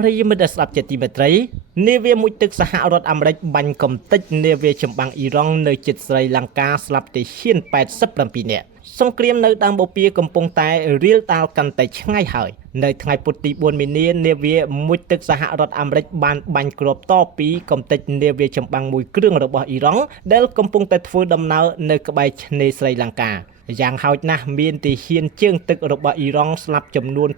ប្រិយមិត្តស្ដាប់ជាទីមេត្រីនាវាមួយទឹកសហរដ្ឋអាមេរិកបាញ់កំទេចនាវាចម្បាំងអ៊ីរ៉ង់នៅជិតស្រីលង្កាស្លាប់ទាហាន87នាក់សង្គ្រាមនៅដើមបូព៌ាកំពុងតែរៀលដាលកាន់តែឆ្ងាយហើយនៅថ្ងៃពុធទី4មីនានាវាមួយទឹកសហរដ្ឋអាមេរិកបានបាញ់គ្រាប់តពីកំទេចនាវាចម្បាំងមួយគ្រឿងរបស់អ៊ីរ៉ង់ដែលកំពុងតែធ្វើដំណើរនៅក្បែរឆ្នេរស្រីលង្កាយ៉ាងហោចណាស់មានទាហានជើងទឹករបស់អ៊ីរ៉ង់ស្លាប់ចំនួន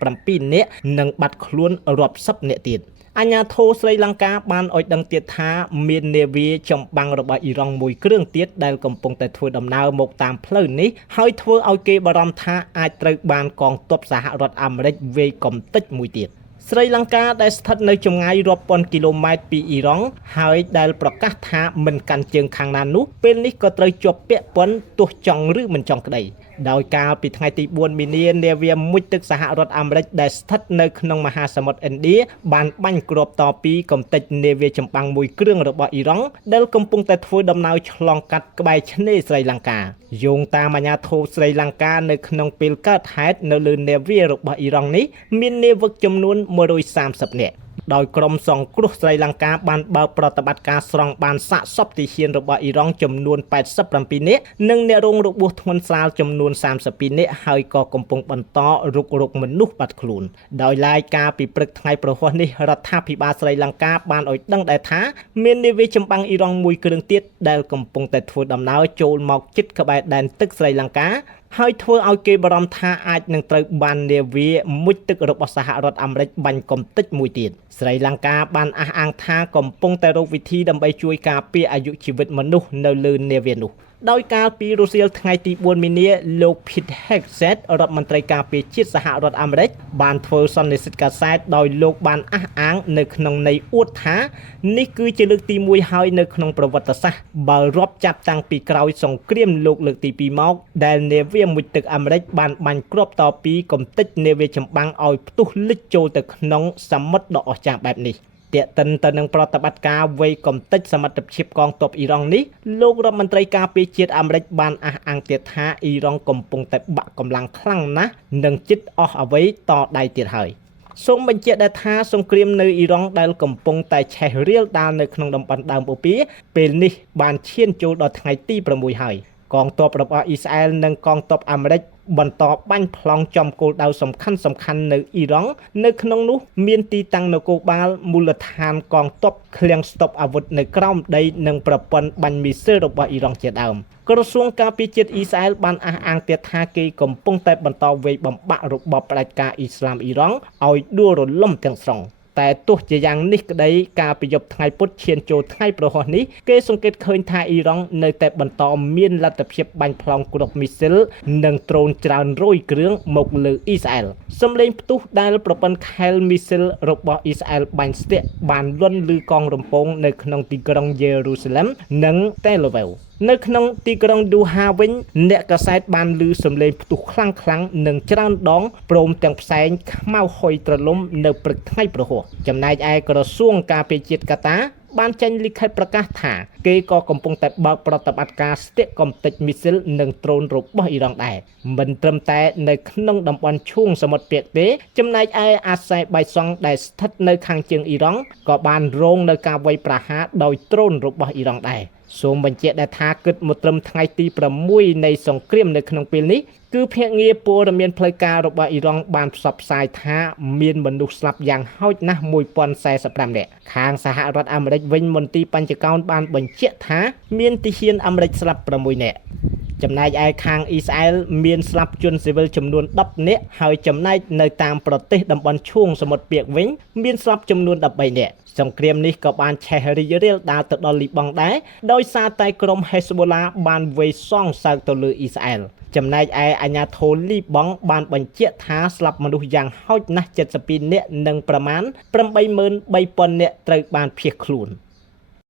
87នាក់និងបាត់ខ្លួនរាប់សិបនាក់ទៀតអាញាធរស្រីលង្កាបានឲ្យដឹងទៀតថាមាននាវាចម្បាំងរបស់អ៊ីរ៉ង់មួយគ្រឿងទៀតដែលកំពុងតែធ្វើដំណើរមកតាមផ្លូវនេះហើយធ្វើឲ្យគេបារម្ភថាអាចត្រូវបានកងទ័ពសហរដ្ឋអាមេរិកវាយកំទេចមួយទៀតស្រីលង្កាដែលស្ថិតនៅចម្ងាយរាប់ពាន់គីឡូម៉ែត្រពីអ៊ីរ៉ង់ហើយដែលប្រកាសថាមិនកាន់ជើងខាងណានោះពេលនេះក៏ត្រូវជាប់ពាក់ព័ន្ធទោះចង់ឬមិនចង់ក្តីដោយកាលពីថ្ងៃទី4មីនានាវាមួយទឹកសហរដ្ឋអាមេរិកដែលស្ថិតនៅក្នុងមហាសមុទ្រឥណ្ឌាបានបាញ់គ្រាប់តពីកំទេចនាវាចម្បាំងមួយគ្រឿងរបស់អ៊ីរ៉ង់ដែលកំពុងតែធ្វើដំណើរឆ្លងកាត់ក្បែរឆ្នេរស្រីលង្កាយោងតាមអាជ្ញាធរស្រីលង្កានៅក្នុងពេលកើតហេតុនៅលើនាវារបស់អ៊ីរ៉ង់នេះមាននាវិកចំនួន130នាក់ដោយក្រុមសង្គ្រោះស្រីលង្កាបានបើកប្រតិបត្តិការស្រង់បានសាកសពទាហានរបស់អ៊ីរ៉ង់ចំនួន87នាក់និងអ្នករងរបួសធ្ងន់ស្រាលចំនួន32នាក់ហើយក៏កំពុងបន្តរុករកមនុស្សបាត់ខ្លួនដោយឡែកការពីព្រឹកថ្ងៃប្រហ័សនេះរដ្ឋាភិបាលស្រីលង្កាបានឲ្យដឹងដែរថាមាននាវាចម្បាំងអ៊ីរ៉ង់មួយគ្រឿងទៀតដែលកំពុងតែធ្វើដំណើរចូលមកជិតក្បែរដែនទឹកស្រីលង្កាហើយធ្វើឲ្យគេបារម្ភថាអាចនឹងត្រូវបាននាវាមួយទឹករបស់សហរដ្ឋអាមេរិកបាញ់កំទេចមួយទៀតស្រីលង្កាបានអះអាងថាកំពុងតែរកវិធីដើម្បីជួយការពារអាយុជីវិតមនុស្សនៅលើនាវានោះដោយកាលពីរសៀលថ្ងៃទី4មីនាលោក Pete Hegseth រដ្ឋមន្ត្រីការពារជាតិសហរដ្ឋអាមេរិកបានធ្វើសន្និសីទកាសែតដោយលោកបានអះអាងនៅក្នុងន័យអួតថានេះគឺជាលើកទី1ហើយនៅក្នុងប្រវត្តិសាស្ត្របើរាប់ចាប់តាំងពីក្រោយសង្គ្រាមលោកលើកទី2មកដែលនាវាមួយទឹកអាមេរិកបានបាញ់គ្រាប់តពីកំទេចនាវាចម្បាំងឲ្យផ្ទុះលិចចូលទៅក្នុងសមុទ្រដ៏អស្ចារ្យបែបនេះទាក់ទិនទៅនឹងប្រតិបត្តិការវាយកំទេចសមត្ថភាពកងទ័ពអ៊ីរ៉ង់នេះលោករដ្ឋមន្ត្រីការពារជាតិអាមេរិកបានអះអាងទៀតថាអ៊ីរ៉ង់កំពុងតែបាក់កម្លាំងខ្លាំងណាស់និងជិតអស់អ្វីតដៃទៀតហើយសូមបញ្ជាក់ដែរថាសង្គ្រាមនៅអ៊ីរ៉ង់ដែលកំពុងតែឆេះរៀលដាលនៅក្នុងតំបន់ដើមបូព៌ាពេលនេះបានឈានចូលដល់ថ្ងៃទី6ហើយកងទ័ពរបស់អ៊ីស្រាអែលនិងកងទ័ពអាមេរិកបន្តបាញ់ប្លង់ចំគោលដៅសំខាន់នៅអ៊ីរ៉ង់នៅក្នុងនោះមានទីតាំងនគរបាលមូលដ្ឋានកងទ័ពឃ្លាំងស្តុបអាវុធនៅក្រោមដីនិងប្រព័ន្ធបាញ់មីស៊ីលរបស់អ៊ីរ៉ង់ជាដើមក្រសួងការពារជាតិអ៊ីស្រាអែលបានអះអាងទៀតថាគេកំពុងតែបន្តវាយបំបាក់របបផ្ដាច់ការអ៊ីស្លាមអ៊ីរ៉ង់ឲ្យដួលរលំទាំងស្រុងតែទោះជាយ៉ាងនេះក្តីការប្រយុទ្ធថ្ងៃពុធឈានចូលថ្ងៃប្រហ័សនេះគេសង្កេតឃើញថាអ៊ីរ៉ង់នៅតែបន្តមានលទ្ធភាពបាញ់ប្លង់គ្រាប់មីស៊ីលនិងដ្រូនច្រើនរយគ្រឿងមកលើអ៊ីស្រាអែលសម្លេងផ្ទុះដែលប្រព័ន្ធខែលមីស៊ីលរបស់អ៊ីស្រាអែលបាញ់ស្ទាក់បានលន់ឮកងរំពងនៅក្នុងទីក្រុងយេរូសាឡិមនិងតែលវីវនៅក្នុងទីក្រុងឌូហាវិញអ្នកកាសែតបានឮសំឡេងផ្ទុះខ្លាំងនិងច្រើនដងព្រមទាំងផ្សែងខ្មៅហុយត្រលុំនៅព្រឹកថ្ងៃប្រហ័សចំណែកឯក្រសួងការពារជាតិកាតាបានចេញលិខិតប្រកាសថាគេក៏កំពុងតែបើកប្រតិបត្តិការស្ទាក់កំទេចមីស៊ីលនិងដ្រូនរបស់អ៊ីរ៉ង់ដែរមិនត្រឹមតែនៅក្នុងតំបន់ឈូងសមុទ្រពាកទេចំណែកឯអាស័យបៃសុងដែលស្ថិតនៅខាងជើងអ៊ីរ៉ង់ក៏បានរងនៅការវាយប្រហារដោយដ្រូនរបស់អ៊ីរ៉ង់ដែរសូមបញ្ជាក់ដែរថាគិតមកត្រឹមថ្ងៃទី6នៃសង្គ្រាមនៅក្នុងពេលនេះគឺភ្នាក់ងារព័ត៌មានផ្លូវការរបស់អ៊ីរ៉ង់បានផ្សព្វផ្សាយថាមានមនុស្សស្លាប់យ៉ាងហោចណាស់1045នាក់ខាងសហរដ្ឋអាមេរិកវិញមន្ទីរបញ្ចកោណបានបញ្ជាក់ថាមានទាហានអាមេរិកស្លាប់6នាក់ចំណែកឯខាងអ៊ីស្រាអែលមានស្លាប់ជនស៊ីវិលចំនួន10នាក់ហើយចំណែកនៅតាមប្រទេសតំបន់ឈូងសមុទ្រពាកវិញមានស្លាប់ចំនួន13នាក់សង្គ្រាមនេះក៏បានឆេះរីករាលដាលទៅដល់លីបង់ដែរដោយសារតែក្រុមហេសបូឡាបានវាយសងសើកទៅលើអ៊ីស្រាអែលចំណែកឯអាជ្ញាធរលីបង់បានបញ្ជាក់ថាស្លាប់មនុស្សយ៉ាងហោចណាស់72នាក់និងប្រមាណ 83000 នាក់ត្រូវបានភៀសខ្លួន